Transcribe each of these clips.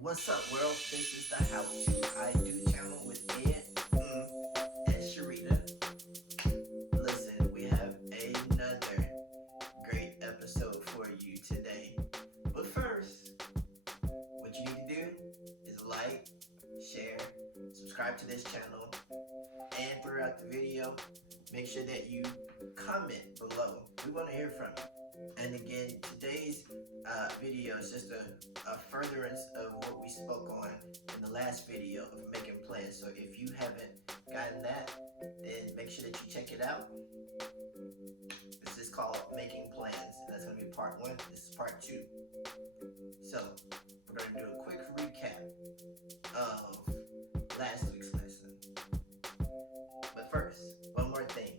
What's up, world? This is the HowToIDo channel with Ed Sharita. Listen, we have another great episode for you today. But first, what you need to do is like, share, subscribe to this channel, and throughout the video, make sure that you comment below. We want to hear from you. And again, today's video is just a furtherance of what we spoke on in the last video of making plans. So if you haven't gotten that, then make sure that you check it out. This is called Making Plans. That's going to be part 1. This is part 2. So we're going to do a quick recap of last week's lesson. But first, one more thing.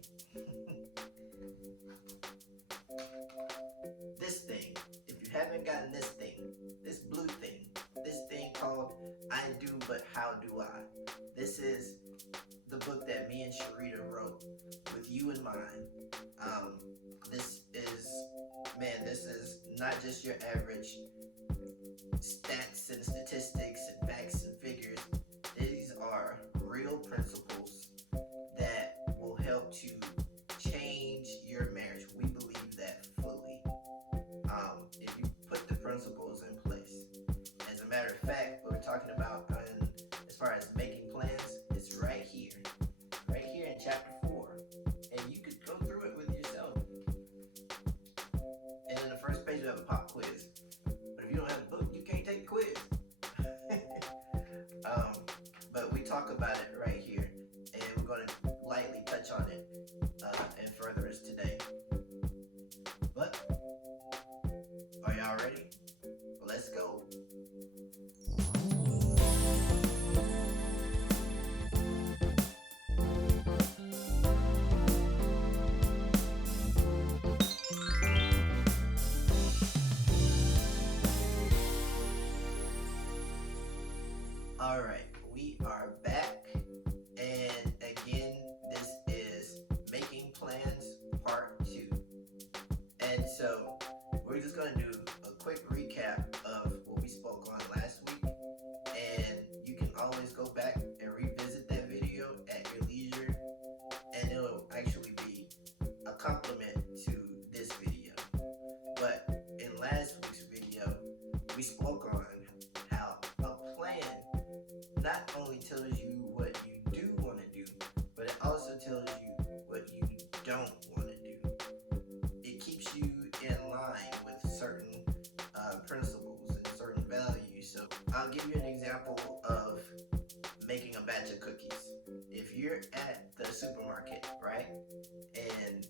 This thing, if you haven't gotten this thing, this blue thing, this thing called I Do But How Do I? This is the book that me and Sharita wrote with you in mind. This is not just your average stats and statistics and facts and figures. These are real principles that will help to change your marriage. We believe that fully. If you put the principles in place. As a matter of fact, what we're talking about as far as making plans, it's right here in chapter 4, and you could go through it with yourself. And in the first page, you have a pop quiz. But if you don't have the book, you can't take the quiz. But we talk about it right here, and we're going to lightly touch on it in furtherance today. But are y'all ready? Well, let's go. All right, we are back, and again, this is Making Plans Part 2. And so we're just going to do a quick recap of what we spoke on last week, and you can always go back and revisit that video at your leisure, and it'll actually be a complement to this video. But in last week's video, we spoke on how a plan not only tells you what you do want to do, but it also tells you what you don't want to do. It keeps you in line with certain principles and certain values. So I'll give you an example of making a batch of cookies. If you're at the supermarket, right, and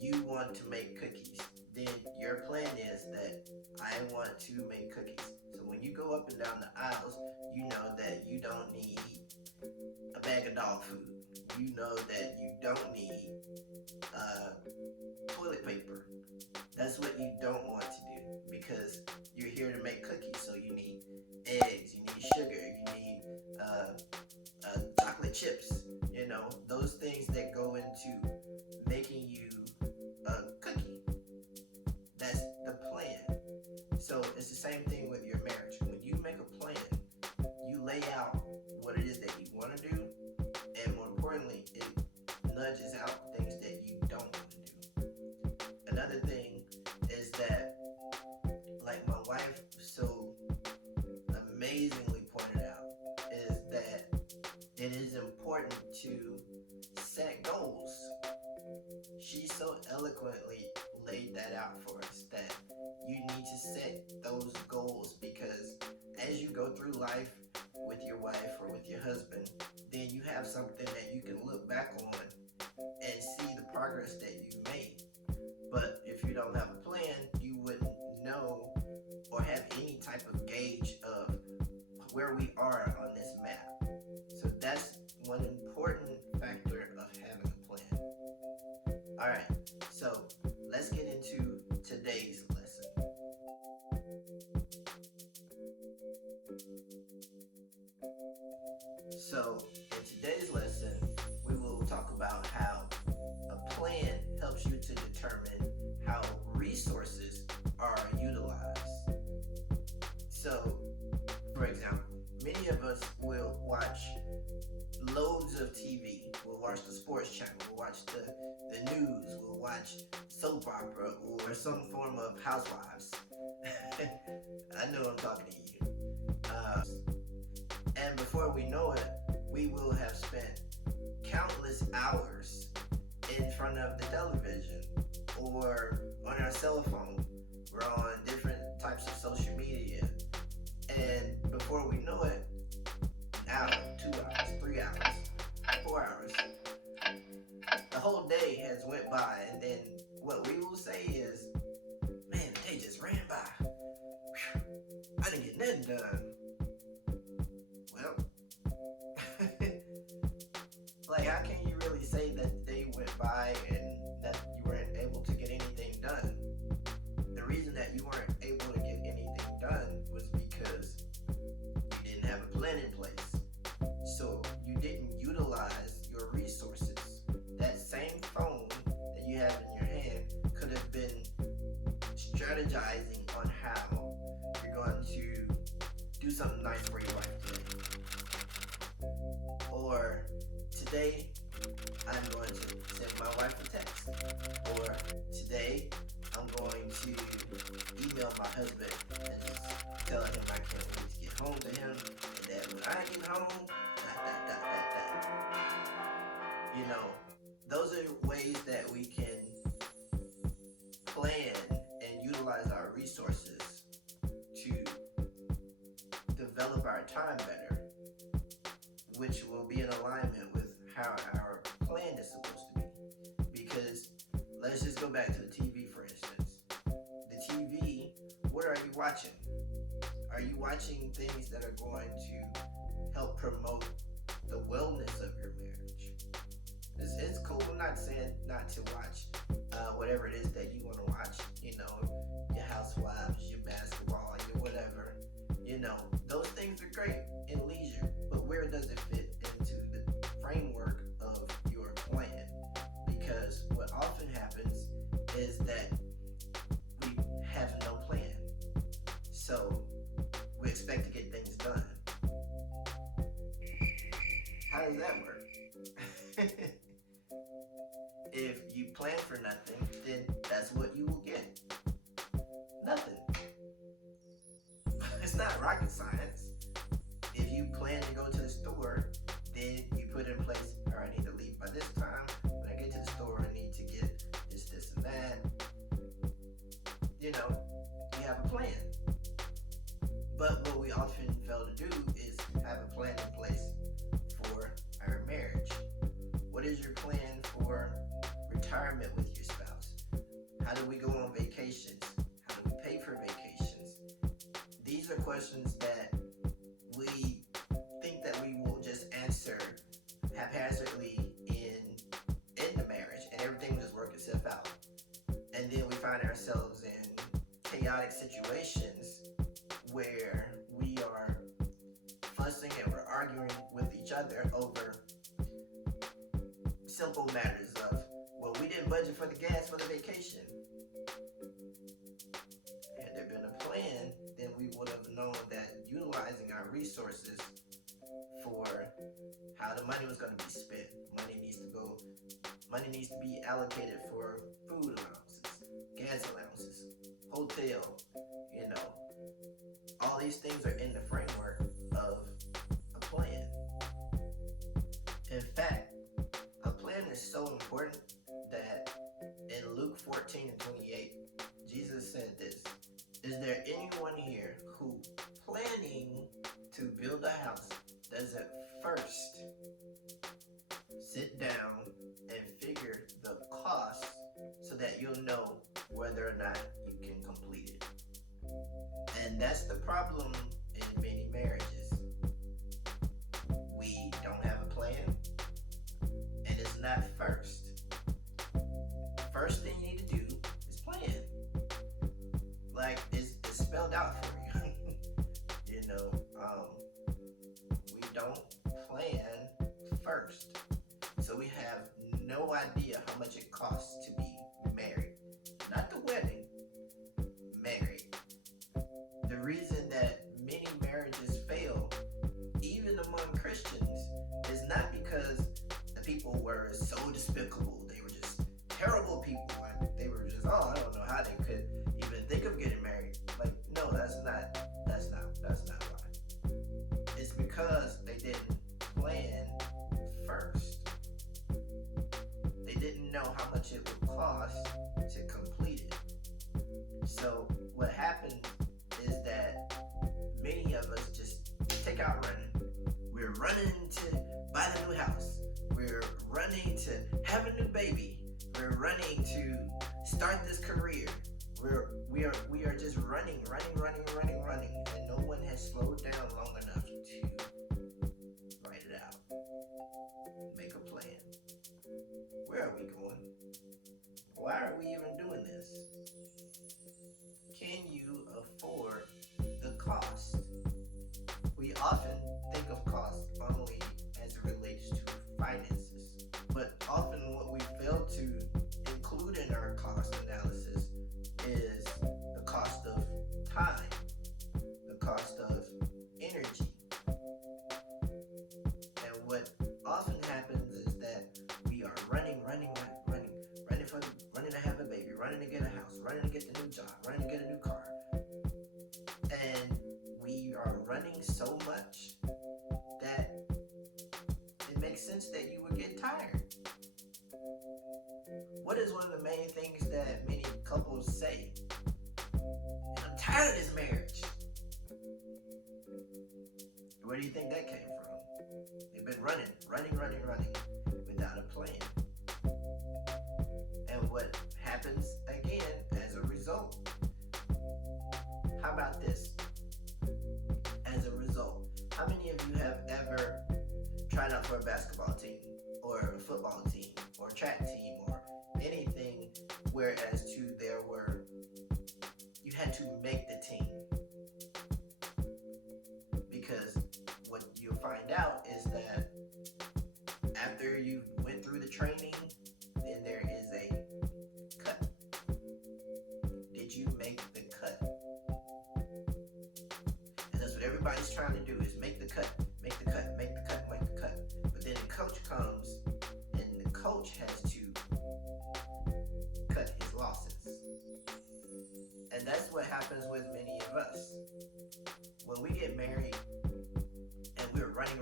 you want to make cookies, then your plan is that I want to make cookies. So when you go up and down the aisles, you know that you don't need a bag of dog food. You know that you don't need toilet paper. That's what you don't want to do, because you're here to make cookies. So you need eggs, you need sugar, you need chocolate chips. You know, those things that go into making you a cookie. That's the plan. So it's the same thing with your marriage. When you make a plan, you lay out what it is that you want to do, and more importantly, it nudges out things that you don't want to do. Another thing is that, like my wife so amazingly pointed out, is that it is important to set goals. She so eloquently laid that out for us, that you need to set those goals, because as you go through life with your wife or with your husband, then you have something that you can look back on and see the progress that you made. But if you don't have a plan, you wouldn't know or have any type of gauge of where we are on this map. So that's one important factor of having a plan. Alright, so let's get into today's lesson. So in today's lesson, we will talk about how a plan helps you to determine how resources are utilized. So for example, many of us will watch loads of TV. We'll watch the sports channel. We'll watch the news. We'll watch soap opera or some form of housewives. I know I'm talking to you. And before we know it, we will have spent countless hours in front of the television or on our cell phone. We're on different types of social media. And before we know it, an hour, 2 hours, 3 hours, 4 hours, the whole day has went by, and then what we will say is, man, the day just ran by. Whew, I didn't get nothing done. Well, like, how can you really say that the day went by and that you weren't able to get anything done? The reason that you weren't able to get anything done was because you didn't have a plan in place. So you didn't utilize your resources. That same phone that you have in your hand could have been strategizing on how you're going to do something nice for your wife today. Or today, I'm going to send my wife a text. Or today, I'm going to email my husband and just tell him I can't wait to get home to him, and that when I get home, you know, those are ways that we can plan and utilize our resources to develop our time better, which will be in alignment with how our plan is supposed to be. Because let's just go back to the TV, for instance. The TV, what are you watching? Are you watching things that are going to help promote the wellness of your marriage? It's cool, I'm not saying not to watch whatever it is that you want to watch, you know, your housewives, your basketball, your whatever, you know, those things are great in leisure, but where does it fit into the framework of your plan? Because what often happens is that we have no plan, so we expect to get things done. How does that work? If you plan for nothing, then that's what you will get. Nothing. It's not rocket science. If you plan to go to the store, then you put in place, all right, I need to leave by this time. When I get to the store, I need to get this, and that. You know, you have a plan. But what we often fail to do is have a plan in place for our marriage. What is your plan for retirement with your spouse? How do we go on vacations? How do we pay for vacations? These are questions that we think that we will just answer haphazardly in the marriage, and everything will just work itself out. And then we find ourselves in chaotic situations where we are fussing and we're arguing with each other over simple matters of, well, we didn't budget for the gas for the vacation. Had there been a plan, then we would have known that utilizing our resources for how the money was going to be spent. Money needs to be allocated for food allowances, gas allowances, hotel, you know. All these things are in the framework of a plan. In fact, a plan is so important that in Luke 14:28, Jesus said this: is there anyone here who, planning to build a house, doesn't first sit down and figure the cost so that you'll know whether or not you can complete it? And that's the problem in many marriages. We don't have a plan, and it's not first. First thing you need to do is plan. Like, it's spelled out for you. You know, we don't plan first. So we have no idea how much it costs to be married. Not the wedding, married. The reason that many marriages fail running to buy the new house. We're running to have a new baby. We're running to start this career. We are just running, and no one has slowed down long enough to write it out. Make a plan. Where are we going? Why are we even doing this? Can you afford the cost? We often think of cost only as it relates to finances, but often what we fail to include in our cost analysis is the cost of time, the cost of energy. And what often happens is that we are running to have a baby, running to get a house, running to get the new job, running to get a new car. And we are running so much that it makes sense that you would get tired. What is one of the main things that many couples say? I'm tired of this marriage. Where do you think that came from? They've been running without a plan. And what happens again as a result? How about this? As a result, how many of you have ever tried out for a basketball team or a football team or a track team or anything, whereas you had to make the team? Because what you'll find out is that after you went through the training, then there is a cut. Did you make the cut? And that's what everybody's trying to do, is make the cut. But then the coach comes and the coach has to cut his losses. And that's what happens with many of us. When we get married and we're running,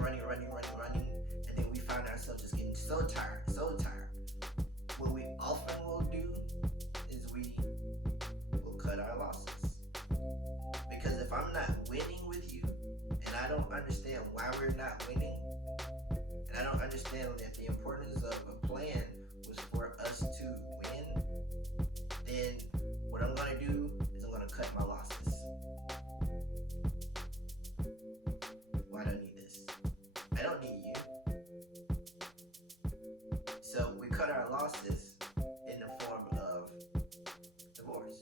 and then we find ourselves just getting so tired. What we often will do is we will cut our losses. Because if I'm not winning with you, and I don't understand why we're not winning, and I don't understand that the importance of a plan was for us to win, then what I'm going to do is I'm going to cut my losses. Well, I don't need this. I don't need you. So we cut our losses in the form of divorce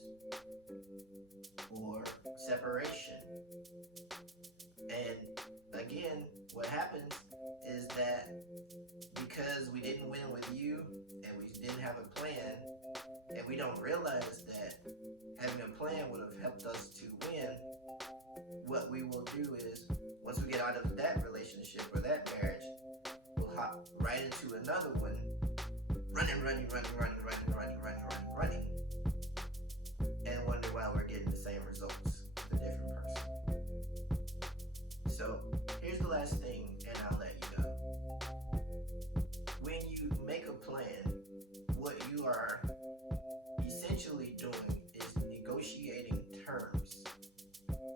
or separation. And again, what happens is that because we didn't win with you and we didn't have a plan, and we don't realize that having a plan would have helped us to win, what we will do is, once we get out of that relationship or that marriage, we'll hop right into another one, running, and wonder why we're getting the same results with a different person. So here's the last thing, and I'll let you go. When you make a plan, what you are essentially doing is negotiating terms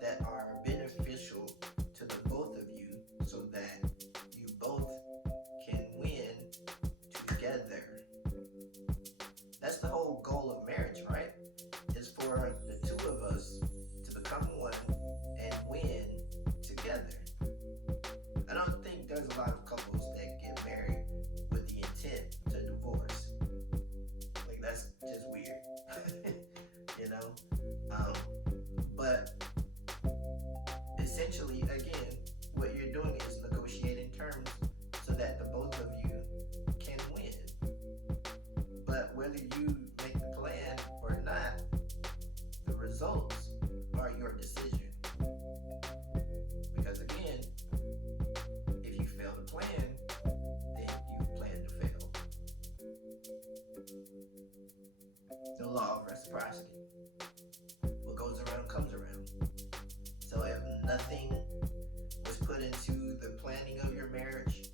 that are beneficial to the both of you, so that you both can win together. That's the whole goal of marriage, right? Is for the two of us to become one and win together. I don't think there's a lot of couples that get married with the intent to divorce. Like, that's just weird. You know? But essentially, again, what you're doing is negotiating terms so that the both of you can win. But whether you make the plan or not, the results are your decision. Because again, if you fail to plan, then you plan to fail. The law of reciprocity. What goes around comes around. So if nothing was put into the planning of your marriage,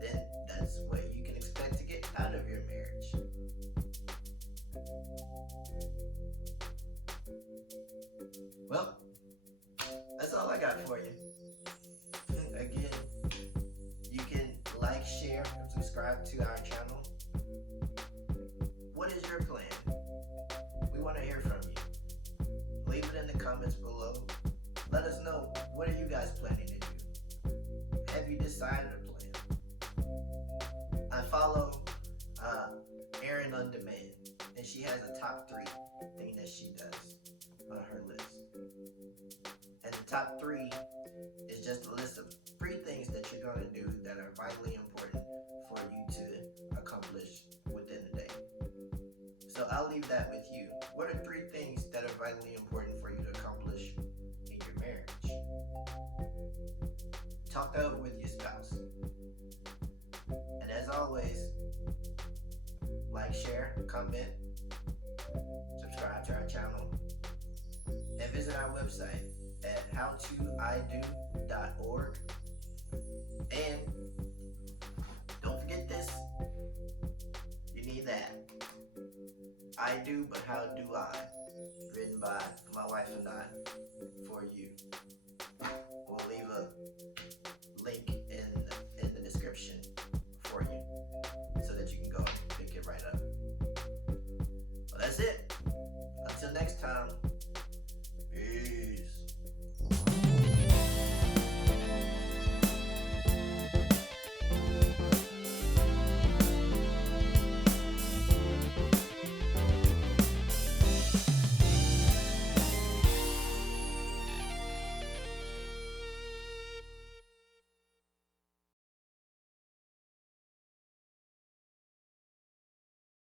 then that's what you can expect to get out of your marriage. Well, that's all I got for you. Again, like, share, and subscribe to our channel. What is your plan? We want to hear from you. Leave it in the comments below. Let us know, what are you guys planning to do? Have you decided a plan? I follow Erin on Demand, and she has a top 3 thing that she does on her list. And the top 3 is just a list of 3 things that you're going to do that are vitally important for you to accomplish within the day. So I'll leave that with you. What are 3 things that are vitally important for you to accomplish in your marriage? Talk that over with your spouse. And as always, like, share, comment, subscribe to our channel, and visit our website at HowToIDo.org. And don't forget this, you need that. I do, but how do I? Written by my wife and I, for you.